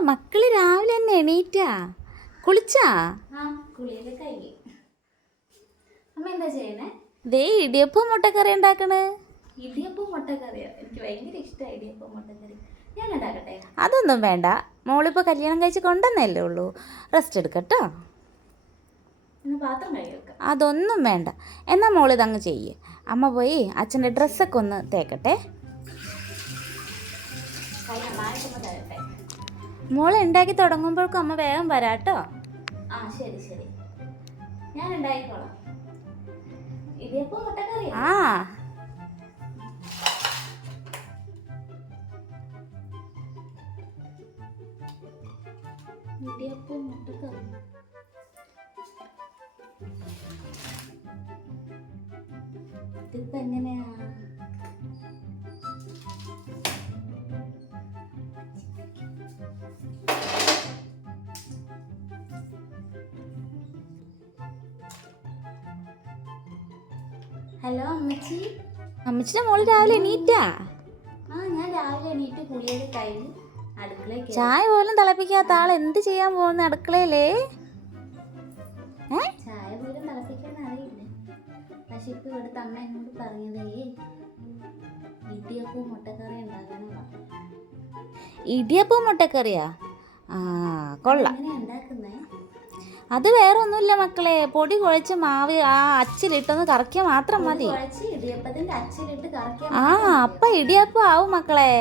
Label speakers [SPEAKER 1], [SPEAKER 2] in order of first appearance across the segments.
[SPEAKER 1] മക്കൾ രാവിലെ തന്നെ എണീറ്റാ? കുളിച്ചാ? ദേ ഇടിയപ്പം മുട്ടക്കറി ഉണ്ടാക്കണ്.
[SPEAKER 2] ഇടിയപ്പം മുട്ടക്കറിയോ? എനിക്ക് ഭയങ്കര ഇഷ്ടമാണ് ഇടിയപ്പം മുട്ടക്കറി. ഞാൻ ഉണ്ടാക്കട്ടെ?
[SPEAKER 1] അതൊന്നും വേണ്ട. മോളിപ്പോൾ കല്യാണം കഴിച്ച് കൊണ്ടുവന്നല്ലേ ഉള്ളൂ. റെസ്റ്റ് എടുക്കട്ടോ. അതൊന്നും വേണ്ട. എന്നാ മോൾ ഇതങ്ങ് ചെയ്യ്. അമ്മ പോയി അച്ഛന്റെ ഡ്രസ്സൊക്കെ ഒന്ന് തേക്കട്ടെ.
[SPEAKER 2] കൈ നന്നായിട്ടൊന്ന് തരട്ടെ
[SPEAKER 1] മോൾ ഉണ്ടാക്കി തുടങ്ങുമ്പോഴേക്കും അമ്മ വേഗം വരാട്ടോ.
[SPEAKER 2] ആ ശരി ശരി. ഞാൻ ഉണ്ടായിക്കോളാം ഇടിയപ്പം മുട്ടക്കറി
[SPEAKER 1] ആ.
[SPEAKER 2] ഇടിയപ്പം മുട്ടക്കറി. ഇതിപ്പോ എങ്ങനെയാ? ഹലോ അമ്മച്ചി.
[SPEAKER 1] അമ്മച്ചിന്റെ മോൾ രാവിലെ എണീറ്റാ?
[SPEAKER 2] ആ ഞാൻ രാവിലെ എണീറ്റ് കുളിയൊക്കെ കഴിഞ്ഞ് അടുക്കളയിൽ
[SPEAKER 1] ചായ പോലും തിളപ്പിക്കാത്ത ആൾ എന്ത് ചെയ്യാൻ പോകുന്ന അടുക്കളയിലേ?
[SPEAKER 2] ചായ പോലും തിളപ്പിക്കാൻ അറിയില്ല. പക്ഷെ ഇപ്പൊ ഇവിടുത്തെ അമ്മ എന്നോട് പറഞ്ഞതേ ഇടിയപ്പവും മുട്ടക്കറി ഉണ്ടാക്കാനാ
[SPEAKER 1] ഇടിയപ്പവും മുട്ടക്കറിയാ? ആ കൊള്ളാം.
[SPEAKER 2] ഉണ്ടാക്കുന്നേ?
[SPEAKER 1] അത് വേറെ ഒന്നുമില്ല മക്കളെ. പൊടി കുഴച്ച് മാവ് ആ അച്ചിലിട്ടൊന്ന് കറക്കിയാൽ മാത്രം മതി. ആ അപ്പ ഇടിയപ്പം ആവും മക്കളെ.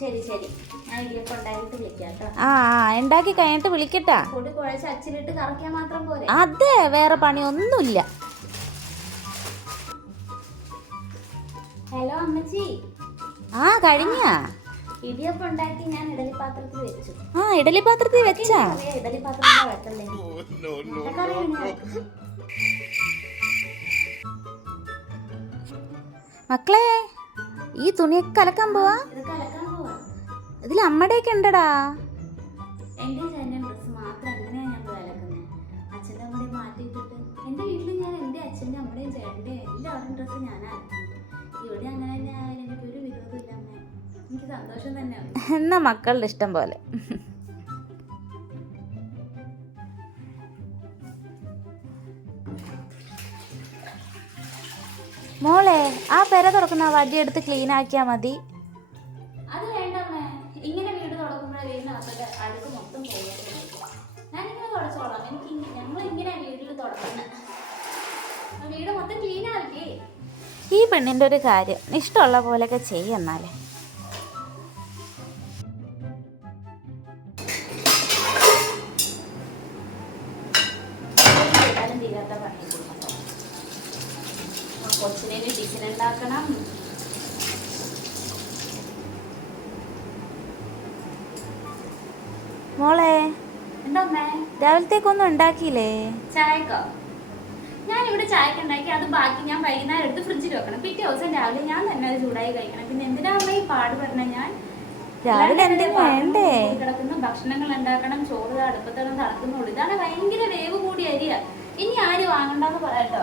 [SPEAKER 2] ശരി ശരി. ഞാൻ ഇടിയപ്പം ഉണ്ടാക്കിയിട്ട് വിളിക്കാം
[SPEAKER 1] ആ ഉണ്ടാക്കി കഴിഞ്ഞിട്ട് വിളിക്കട്ടാ.
[SPEAKER 2] പൊടി കുഴച്ച് അച്ചിലിട്ട് കറക്കിയാൽ മാത്രം പോരെ.
[SPEAKER 1] അതെ വേറെ പണിയൊന്നുമില്ല.
[SPEAKER 2] ഹലോ അമ്മച്ചി.
[SPEAKER 1] ആ കഴിഞ്ഞാ.
[SPEAKER 2] ഇടിയപ്പം ഉണ്ടാക്കി ഞാൻ ഇഡലി പാത്രത്തിൽ വെച്ചു.
[SPEAKER 1] ആ ഇഡലി പാത്രത്തിൽ വെച്ചാ?
[SPEAKER 2] ഇഡലി?
[SPEAKER 1] മക്കളെ ഈ തുണിയൊക്കെ അലക്കാൻ പോവാ?
[SPEAKER 2] ഇത് കലക്കാൻ പോവാ.
[SPEAKER 1] ഇതിൽ അമ്മയുടെയൊക്കെ ഉണ്ടടാ.
[SPEAKER 2] എന്റെ ഡ്രസ്സ് മാത്രം ഞാൻ അച്ഛന്റെ അമ്മയുടെ മാറ്റിയിട്ടിട്ട് എന്റെ വീട്ടിൽ ഞാൻ എന്റെ അച്ഛന്റെ അമ്മയുടെയും ചേട്ടന്റെയും എല്ലാവരുടെയും തന്നെയാണ്
[SPEAKER 1] എന്നാ മക്കളുടെ ഇഷ്ടം പോലെ. മോളെ ആ പെര തുറക്കുന്ന വടി എടുത്ത് ക്ലീൻ ആക്കിയാ മതി.
[SPEAKER 2] അത് ഇങ്ങനെ വീട് തുടങ്ങുമ്പോഴേ വീടിനകത്തൊക്കെ അഴുക്ക് മൊത്തം പോകുന്നത് ഞാനിങ്ങനെ തുടച്ചോളാം. എനിക്ക് ഞങ്ങൾ ഇങ്ങനെ വീട്ടിൽ വീട് മൊത്തം ക്ലീൻ ആവില്ലേ
[SPEAKER 1] ഈ പെണ്ണിന്റെ ഒരു കാര്യം ഇഷ്ടമുള്ള പോലെയൊക്കെ ചെയ്യുന്നാലേ
[SPEAKER 2] ചെയ്താലും തീരാത്ത പണി കൊടുക്കണം കൊച്ചിനെ ടിഫിൻ ഉണ്ടാക്കണം.
[SPEAKER 1] മോളെ രാവിലത്തേക്കൊന്നും ഉണ്ടാക്കിയില്ലേ?
[SPEAKER 2] ചായക്കോ? ഞാൻ ഇവിടെ ചായക്ക് ഉണ്ടാക്കി അത് ബാക്കി ഞാൻ വൈകുന്നേരം എടുത്ത് ഫ്രിഡ്ജിൽ വെക്കണം. പിറ്റേ ദിവസം രാവിലെ ഞാൻ തന്നെ അത് ചൂടായി കഴിക്കണം. പിന്നെ എന്തിനാ അമ്മ ഈ പാട് പറഞ്ഞ ഞാൻ?
[SPEAKER 1] രാവിലെ വേണ്ടേ?
[SPEAKER 2] കിടക്കുന്ന ഭക്ഷണങ്ങൾ ഉണ്ടാക്കണം ചോറ് അടുപ്പത്തോളം തളക്കുന്നുള്ളൂ ഇതാണ് ഭയങ്കര വേവ് കൂടിയ അരിയ. ഇനി അരി വാങ്ങണ്ടെന്ന് പറയട്ടോ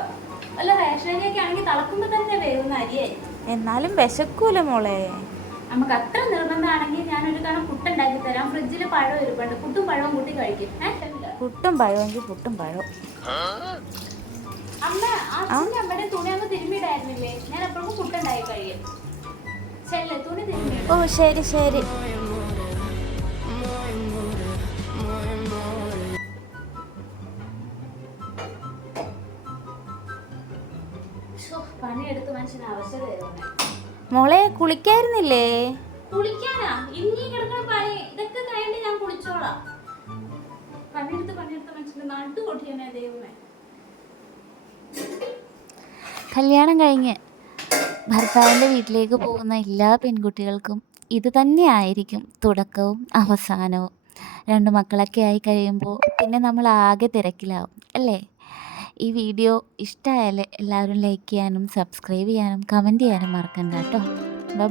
[SPEAKER 2] വല്ല റേഷൻ അരിയൊക്കെ ആണെങ്കിൽ തിളക്കുമ്പോ തന്നെ വരുന്ന അരിയായി
[SPEAKER 1] എന്നാലും വിശക്കൂല മോളെ.
[SPEAKER 2] നമുക്ക് അത്ര നിർബന്ധമാണെങ്കിൽ ഞാനൊരു കാരണം പുട്ടുണ്ടാക്കി തരാം. ഫ്രിഡ്ജിൽ പഴം ഇരിപ്പുണ്ട് പുട്ടും പഴവും കൂട്ടി കഴിക്കും.
[SPEAKER 1] പുട്ടും പഴമെങ്കിൽ പുട്ടും പഴവും.
[SPEAKER 2] അമ്മ അച്ഛന്റെ അമ്മയുടെ തുണി അങ്ങ് തിരുമ്മിയിടായിരുന്നില്ലേ? ഞാൻ അപ്പോഴും പുട്ടുണ്ടായി കഴിയും ചെല്ലേ തുണി തിരുമ്മി
[SPEAKER 1] ഓ ശരി ശരി. മോളെ കുളിക്കായിരുന്നില്ലേ?
[SPEAKER 2] കുളിക്കാനാ? ഇനി കിടക്കുന്ന പണി ഇതൊക്കെ കഴിഞ്ഞ് ഞാൻ കുളിച്ചോളാം. പണിയെടുത്ത് പണിയെടുത്ത് മനുഷ്യന്റെ നട്ടു കൊട്ടിയാനേ ദൈവമേ.
[SPEAKER 1] കല്യാണം കഴിഞ്ഞ് ഭർത്താവിന്റെ വീട്ടിലേക്ക് പോകുന്ന എല്ലാ പെൺകുട്ടികൾക്കും ഇത് തന്നെയായിരിക്കും തുടക്കവും അവസാനവും. രണ്ട് മക്കളൊക്കെ ആയി കഴിയുമ്പോൾ പിന്നെ നമ്മൾ ആകെ തിരക്കിലാവും അല്ലേ? ഈ വീഡിയോ ഇഷ്ടമായാൽ എല്ലാവരും ലൈക്ക് ചെയ്യാനും സബ്സ്ക്രൈബ് ചെയ്യാനും കമന്റ് ചെയ്യാനും മറക്കണ്ട കേട്ടോ. ബൈ